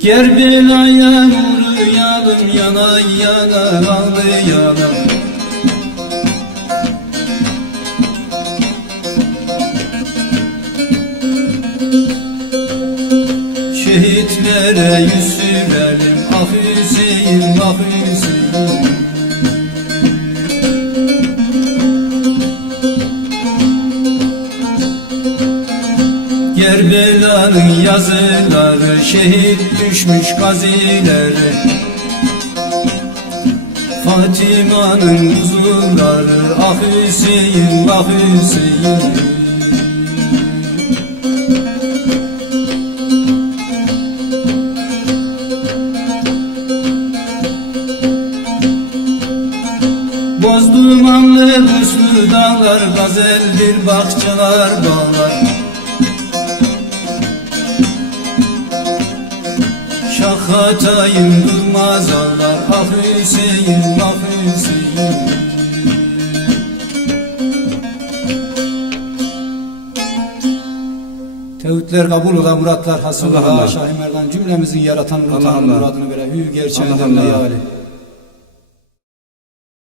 Kerbela'ya uğrayalım, yana yana ağlayalım. Şehitlere yüz sürelim, ah Hüseyin, ah Hüseyin. Kerbela'nın yazıları, şehit düşmüş gazileri, Fatima'nın kuzuları, ah Hüseyin, ah Hüseyin. Boz dumanlı puslu dağlar, gazeldir bahçeler bağlar. Şah Hatay'ın durmaz ağlar, ah Hüseyin, ah Hüseyin. Tevhidler kabul ola, muratlar hasıl ola. Şah-ı Merdan cümlemizin yaratan muradını vere. Hü gerçeğinden ya Ali.